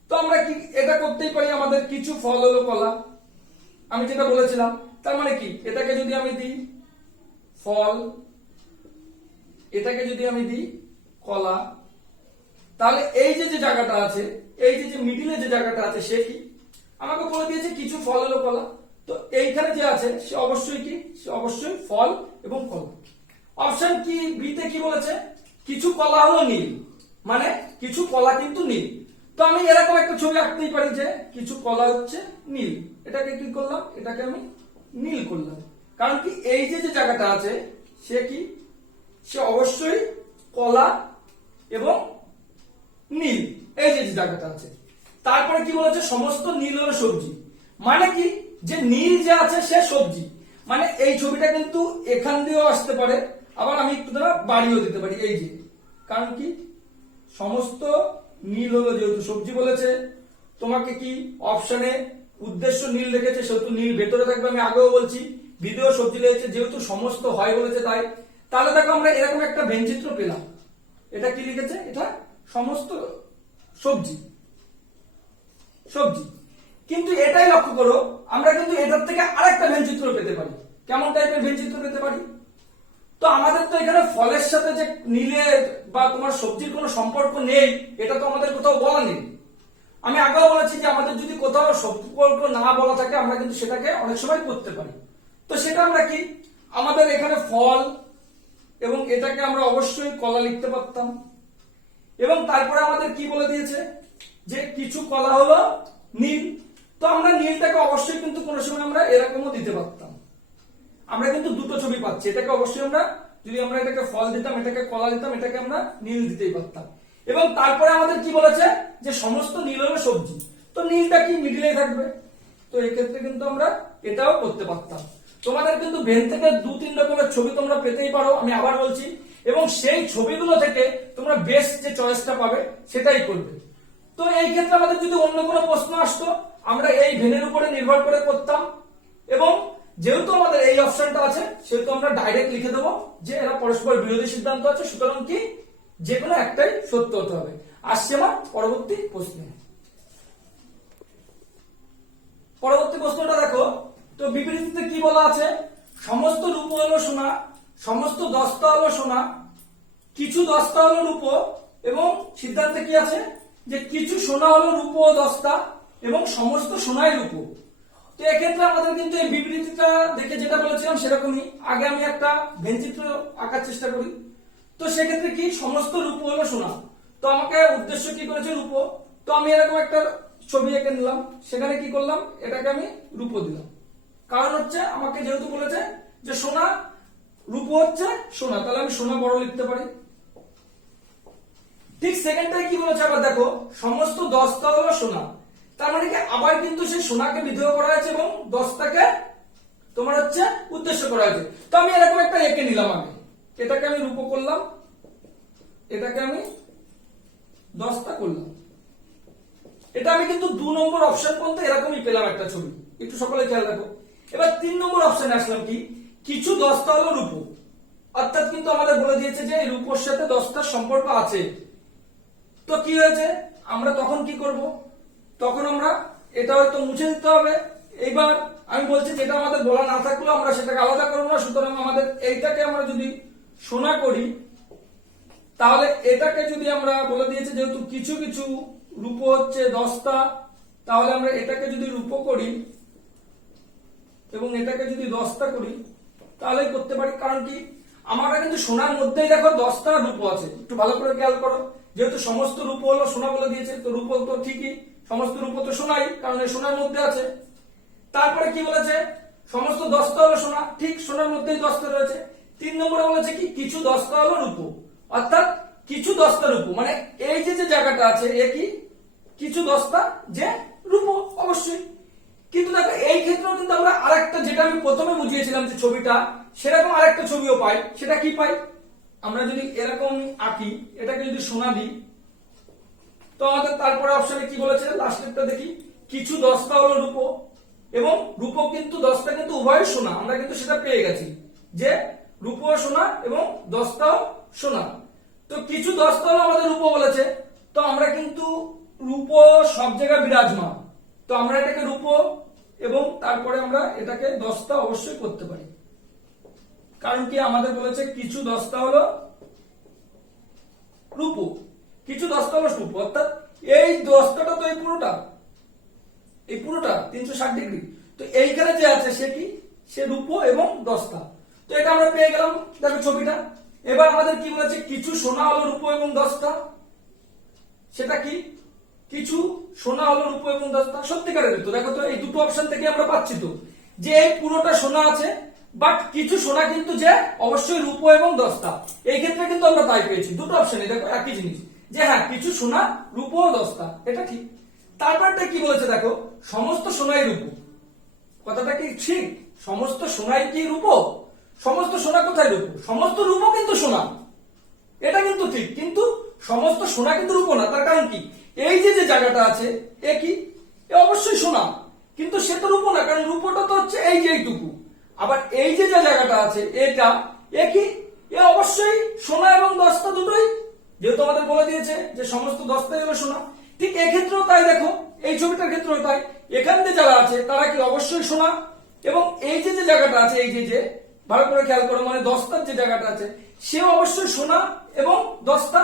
তো আমরা কি এটা করতেই পারি, আমাদের কিছু ফল হলো কলা, আমি যেটা বলেছিলাম। তার মানে কি, এটাকে যদি আমি দিই ফল, এটাকে যদি আমি দিই কলা, তাহলে এই যে যে জায়গাটা আছে, এই যে মিডিলে যে জায়গাটা আছে সে কি, আমাকে বলে দিয়েছে কিছু ফল হলো কলা। তো এইখানে যে আছে সে অবশ্যই কি, সে অবশ্যই ফল এবং কলা। অপশন কি বিতে কি বলেছে, কিছু কলা হলো নীল, মানে কিছু কলা কিন্তু নীল। তো আমি এরকম একটা ছবি আঁকতেই পারি যে কিছু কলা হচ্ছে নীল, এটাকে কি করলাম, এটাকে আমি নীল করলাম। কারণ কি এই যে যে জায়গাটা আছে সে কি, সে অবশ্যই কলা এবং নীল, এই যে জায়গাটা আছে। তারপরে কি বলেছে, সমস্ত নীল হলো সবজি, মানে কি যে নীল যে আছে সে সবজি, মানে এই ছবিটা কিন্তু এখান দিয়েও আসতে পারে, আবার আমি একটু বাড়িয়েও দিতে পারি এই যে, কারণ কি সমস্ত নীল হলো যেহেতু সবজি বলেছে, তোমাকে কি অপশনে উদ্দেশ্য নীল রেখেছে সেহেতু নীল ভেতরে থাকবে। আমি আগেও বলছি ভিডিও সবজি লেগেছে যেহেতু সমস্ত হয় বলেছে তাই। তাহলে দেখো আমরা এরকম একটা ভেনচিত্র পেলাম, এটা কি লিখেছে, এটা সমস্ত সবজি সবজি। কিন্তু এটাই লক্ষ্য করো, আমরা কিন্তু এটার থেকে আরেকটা ভেনচিত্র পেতে পারি। কেমন টাইপের ভেনচিত্র পেতে পারি, তো আমাদের তো এখানে ফলের সাথে যে নীলের বা তোমার সবজির কোনো সম্পর্ক নেই, এটা তো আমাদের কোথাও বলা নেই। আমি আগেও বলেছি যে আমাদের যদি কোথাও সম্পর্ক না বলা থাকে আমরা কিন্তু সেটাকে অনেক সময় করতে পারি। তো সেটা আমরা কি, আমাদের এখানে ফল এবং এটাকে আমরা অবশ্যই কলা লিখতে পারতাম, এবং তারপরে আমাদের কি বলে দিয়েছে যে কিছু কলা হলো নীল। তো আমরা নীলটাকে অবশ্যই কিন্তু কোনো সময় আমরা এরকমও দিতে পারতাম। আমরা কিন্তু দুটো ছবি পাচ্ছি, এটাকে অবশ্যই আমরা যদি আমরা এটাকে ফল দিতাম, এটাকে কলা দিতাম, এটাকে আমরা নীল দিতেই পারতাম। এবং তারপরে আমাদের কি বলেছে যে সমস্ত নীল হলো সবজি, তো নীলটা কি মিডিলে থাকবে। তো এক্ষেত্রে কিন্তু আমরা এটাও করতে পারতাম। তোমাদের কিন্তু ভেন থেকে 2-3 রকমের ছবি তোমরা পেতেই পারো, আমি আবার বলছি, এবং সেই ছবিগুলো থেকে তোমরা বেস্ট যে চয়েসটা পাবে সেটাই করবে। তো এই ক্ষেত্রে আমাদের যদি অন্য কোনো প্রশ্ন আসতো আমরা এই ভেনের উপরে নির্ভর করে করতাম, এবং যেহেতু আমাদের এই অপশনটা আছে সেহেতু আমরা ডাইরেক্ট লিখে দেবো যে এরা পরস্পর বিরোধী সিদ্ধান্ত আছে, সুতরাং কি যে কোনো একটাই সত্য হতে হবে। আসছে আমার পরবর্তী প্রশ্ন। পরবর্তী প্রশ্নটা দেখো, তো বিবৃতিতে কি বলা আছে, সমস্ত রূপ হলো সোনা, সমস্ত দস্তা হলো সোনা, কিছু দস্তা হলো রূপ, এবং সিদ্ধান্তে কি আছে যে কিছু সোনা হলো রূপ ও দস্তা এবং সমস্ত সোনাই রূপ। তো এক্ষেত্রে আমাদের কিন্তু এই বিবৃতিটা দেখে যেটা বলেছিলাম সেরকমই। আগে আমি একটা ভেনচিত্র আঁকার চেষ্টা করি। তো সেক্ষেত্রে কি সমস্ত রূপ হলো সোনা, তো আমাকে উদ্দেশ্য কি করেছে রূপ, তো আমি এরকম একটা ছবি এঁকে নিলাম, সেখানে কি করলাম এটাকে আমি রূপ দিলাম, কারণ হচ্ছে আমাকে যেহেতু বলেছে যে সোনা রূপ হচ্ছে সোনা, তাহলে আমি সোনা বড় লিখতে পারি। ঠিক সেকেন্ডটাই কি বলেছে আবার দেখো, সমস্ত দস্তা হলো সোনা, তার মানে কি আবার কিন্তু সেই সোনাকে বিধেয় করা হয়েছে এবং দস্তাকে তোমার হচ্ছে উদ্দেশ্য করা হয়েছে। তো আমি এরকম একটা এঁকে নিলাম, আমি এটাকে আমি রূপ করলাম, এটাকে আমি দস্তা করলাম। এটা আমি কিন্তু 2 নম্বর অপশন পর্যন্ত এরকমই পেলাম একটা ছবি, একটু সকলে খেয়াল রাখো। এবার 3 নম্বর অপশনে আসলাম, কি কিছু দস্তা হলো রূপ, অর্থাৎ কিন্তু আমাদের বলে দিয়েছে যে এই রূপর সাথে দস্তার সম্পর্ক আছে। তো কি হয়েছে, আমরা তখন কি করব, তখন আমরা এটা হয়তো মুছে দিতে হবে। এইবার আমি বলছি যেটা আমাদের বলা না থাকলেও আমরা সেটাকে আলাদা করবো না, সুতরাং আমাদের এইটাকে আমরা যদি সোনা করি, তাহলে এটাকে যদি আমরা বলে দিয়েছে যেহেতু কিছু কিছু রূপ হচ্ছে দস্তা তাহলে আমরা এটাকে যদি রূপো করি এবং এটাকে যদি দস্তা করি তাহলে করতে পারি। কারণ কি, আমরা কিন্তু সোনার মধ্যেই দেখো 10টা রূপো আছে, একটু ভালো করে খেয়াল করো। যেহেতু সমস্ত রূপো হলো সোনা বলে দিয়েছে, তো রূপো তো ঠিকই, সমস্ত রূপো তো সোনাই, কারণ এই সোনার মধ্যে আছে। তারপরে কি বলেছে, সমস্ত 10টা হলো সোনা, ঠিক সোনার মধ্যেই 10টা রয়েছে। 3 নম্বরে বলেছে কি, কিছু 10টা হলো রূপো, অর্থাৎ কিছু 10টা রূপো, মানে এই যে যে জায়গাটা আছে এ কি কিছু 10টা যে রূপো অবশ্যই। কিন্তু দেখো এই ক্ষেত্রেও কিন্তু আমরা আরেকটা, যেটা আমি প্রথমে বুঝিয়েছিলাম যে ছবিটা, সেরকম আরেকটা ছবিও পাই। সেটা কি পাই, আমরা যদি এরকম আঁকি, এটাকে যদি সোনা দিই, তো আমাদের তারপরে অপশনে কি বলেছে, লাস্টেরটা দেখি, কিছু 10টা হলো রূপো এবং রূপো কিন্তু 10টা কিন্তু উভয় সোনা। আমরা কিন্তু সেটা পেয়ে গেছি যে রূপো সোনা এবং 10টাও সোনা। তো কিছু 10টা হলো আমাদের রূপো বলেছে, তো আমরা কিন্তু রূপো সব জায়গায় বিরাজমান, তো আমরা এটাকে রূপো এবং তারপরে আমরা এটাকে 10টা অবশ্যই করতে পারি। কারণ কি, আমাদের বলেছে কিছু 10টা হলো রূপো, কিছু 10টা হলো রূপো, অর্থাৎ এই 10টাটা তো এই পুরোটা 360 ডিগ্রি। তো এইখানে যে আছে সে কি, সে রূপো এবং 10টা। তো এটা আমরা পেয়ে গেলাম, দেখো ছবিটা। এবার আমাদের কি বলেছে, কিছু সোনা হলো রূপো এবং 10টা। সেটা কি, কিছু সোনা হলো রূপো এবং 10টা সত্যিকারের। তো দেখো তো এই দুটো অপশন থেকে আমরা পাচ্ছি তো যে এই পুরোটা সোনা আছে, বাট কিছু সোনা কিন্তু যে অবশ্যই রূপো এবং 10টা। এই ক্ষেত্রে কিন্তু আমরা তাই পেয়েছি, দুটো অপশনে দেখো একই জিনিস, যে হ্যাঁ কিছু সোনা রূপো ও 10টা, এটা ঠিক। তারপরটা কি বলেছে দেখো, সমস্ত সোনাই রূপো। কথাটা কি ঠিক, সমস্ত সোনাই কি রূপো? সমস্ত সোনা কোথায় রূপো? সমস্ত রূপো কিন্তু সোনা, এটা কিন্তু ঠিক, কিন্তু সমস্ত সোনা কিন্তু রূপো না। তার কারণ কি, এই যে যে জায়গাটা আছে এ কি, এ অবশ্যই সোনা, কিন্তু সে তো রূপো না, কারণ রূপোটা তো হচ্ছে এই যে এইটুকু। আবার এই যে যে জায়গাটা আছে এটা, এ কি, এ অবশ্যই সোনা এবং 10টা দুটোই, যেহেতু আমাদের বলে দিয়েছে যে সমস্ত 10টাই হলো সোনা। ঠিক এক্ষেত্রেও তাই, দেখো এই ছবিটার ক্ষেত্রেও তাই, এখান দিয়ে যারা আছে তারা কি অবশ্যই সোনা, এবং এই যে যে জায়গাটা আছে, এই যে যে ভালো করে খেয়াল করো, মানে 10টার যে জায়গাটা আছে সেও অবশ্যই সোনা এবং 10টা।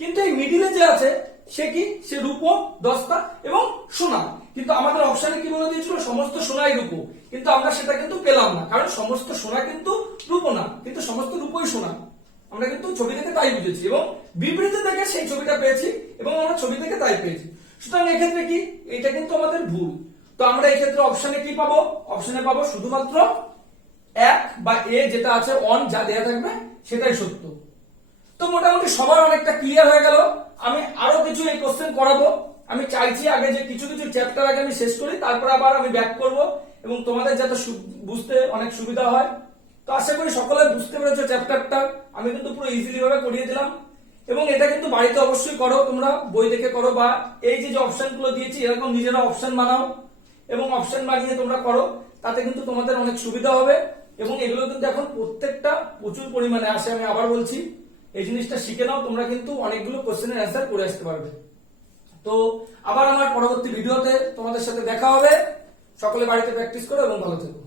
কিন্তু এই মিডিলে যে আছে সে কি, সে রূপো 10টা এবং সোনা। কিন্তু আমাদের অপশনে কি বলে দিয়েছিল, সমস্ত সোনাই রূপো, কিন্তু আমরা সেটা কিন্তু পেলাম না, কারণ সমস্ত সোনা কিন্তু রূপো না, কিন্তু সমস্ত রূপোই সোনা। আমরা কিন্তু ছবি থেকে তাই বুঝেছি এবং বিবৃতি থেকে সেই ছবিটা পেয়েছি এবং আমরা ছবি থেকে তাই পেয়েছি। সুতরাং এক্ষেত্রে কি, এটা কিন্তু আমাদের ভুল। তো আমরা এই ক্ষেত্রে অপশনে কি পাবো, অপশনে পাবো শুধুমাত্র 1 বা এ যেটা আছে অন, যা দেয়া থাকবে সেটাই সত্য। তো মোটামুটি সবার অনেকটা ক্লিয়ার হয়ে গেল। আমি আরো কিছু এই কোশ্চেন করাবো, আমি চাইছি আগে যে কিছু কিছু চ্যাপ্টার আগে আমি শেষ করি, তারপর আবার আমি ব্যাক করব এবং তোমাদের যাতে বুঝতে অনেক সুবিধা হয়। তো আশা করি সকলে বুঝতে পেরেছো চ্যাপ্টারটা, আমি কিন্তু পুরো ইজিলি ভাবে করিয়ে দিলাম। এবং এটা কিন্তু বাড়িতে অবশ্যই করো, তোমরা বই দেখে করো, বা এই যে যে অপশন গুলো দিয়েছি এরকম নিজেরা অপশন বানাও এবং অপশন বানিয়ে তোমরা করো, তাতে কিন্তু তোমাদের অনেক সুবিধা হবে। এবং এগুলো কিন্তু এখন প্রত্যেকটা প্রচুর পরিমাণে আসে, আমি আবার বলছি, এই জিনিসটা শিখে নাও, তোমরা কিন্তু অনেকগুলো কোশ্চেনের অ্যান্সার করে আসতে পারবে। তো আবার আমার পরবর্তী ভিডিওতে তোমাদের সাথে দেখা হবে। সকলে বাড়িতে প্র্যাকটিস করো এবং ভালো থেকো।